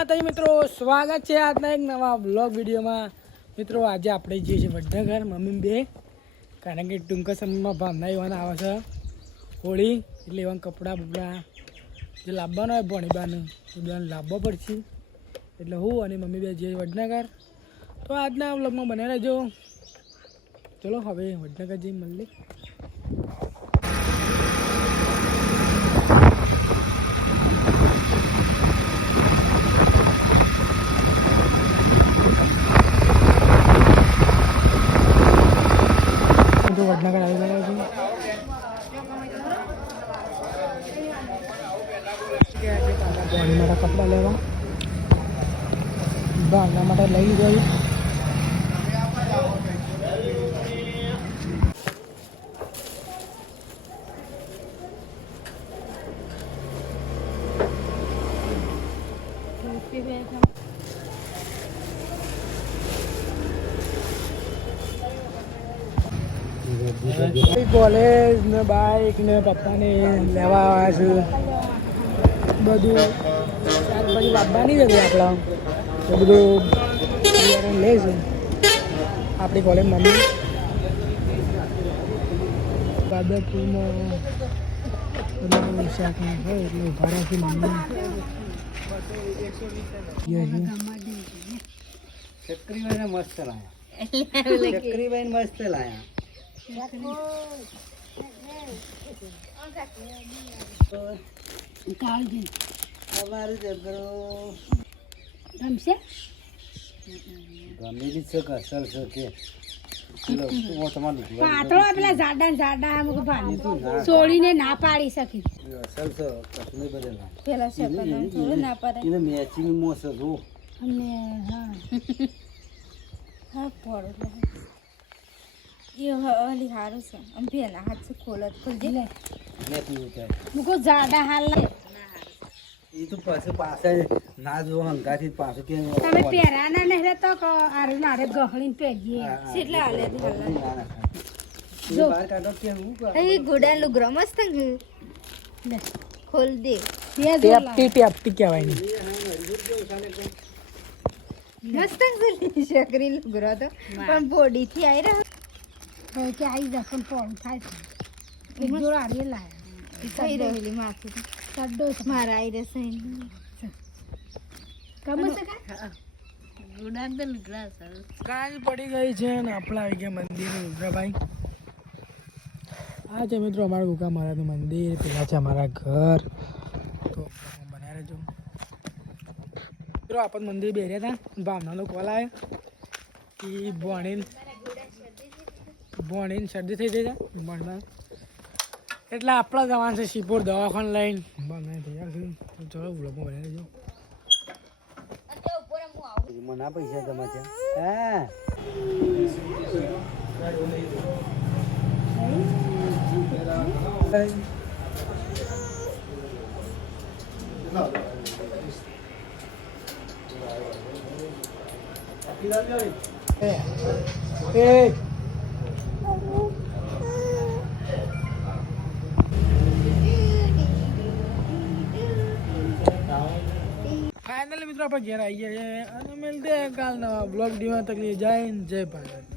મિત્રો સ્વાગત છે આજના એક નવા બ્લોગ વિડીયોમાં। મિત્રો આજે આપણે જઈએ છીએ વડનગર મમ્મી બે, કારણ કે ટૂંકા સમયમાં ભાવના એવાના આવે છે હોળી, એટલે એવા કપડાં બપડા જે લાવવાનો હોય ભણીબાનું એ બધાને લાવવા પડશે, એટલે હું અને મમ્મી બે જઈએ વડનગર। તો આજના બ્લોગમાં બને રહેજો। ચલો હવે વડનગર જઈ મળીએ। વડનગર આવી ગયા છે પાણી માટે કપડાં લેવા, ભાવના માટે લઈ લીધા। કોલેજ ને બાઇક ને પપ્પાને લેવા આવ્યા છે, બધું શાકભાજી લાવવાની જ હતી આપણા, તો બધું લઈશું આપણી કોલેજ મમ્મી બાદરપુરમાં બધું શાક હોય એટલે ઉભા રાખી મમ્મી ચક્રીભાઈ મસ્ત લાયા, ચક્રીભાઈ મસ્ત લાયા। અમારું જગરો ગમશે, ગમેલી છે કે અસર છે કે છોડીને ના પાડી શકી અસર છે કશું બદલ પેલા મેચિંગ મોસ જો અને હા હા પડો એ હલી હારું છે આમ પેલા હાથ છે ખોલત ખોલજે લે મેચિંગ ઉતાર મુકો જાડા હાલ એ તો પાછું પાછળ ના જો હંગાથી પાછું કે તમે પહેરાના નહીં તો આરે નારે ગહણીને પહેરીએ કેટલા હાલે જો બહાર કાઢો કે હું એ ગોડા લુગરો મસ્ત લે ખોલ દે ટેપટી કહેવાય નહીં મસ્ત શકરી લુગરો તો પણ બોડી થી આવી રહ્યો કે આવી જા પણ પોણ થાય છે એક જોડ આરે લાયા થઈ રહેલી માથું સડ્ડો મારા આવી રહેશે કમ છે કા ઉડાન દે લુગરા સર કાલ પડી ગઈ છે ને આપણા આવી ગયા મંદિર ઉગ્રભાઈ। આ છે મિત્રો અમારા ગુગા મહારાજનું મંદિર, પેલા છે અમારા ઘર, તો બનાવી રહેજો મિત્રો। આપણે મંદિર બેર્યા હતા, ભાવનાનો કોલ આવ્યો કે ભણીને શરદી થઈ જાય ભણવા, એટલે આપણા જવાનું છે શિપોર દવાખાને લઈને બનાવી તૈયાર છે। તો ચલો બ્લોગમાં બનાવી રહેજો। મના પૈસા તમે છે હા ફાઇનલી મિત્રો આપણે ઘેર આવી ગયા છે અને મળते हैं કાલ નવા બ્લોગ ડીમાં તક જય હિન્દ જય ભારત।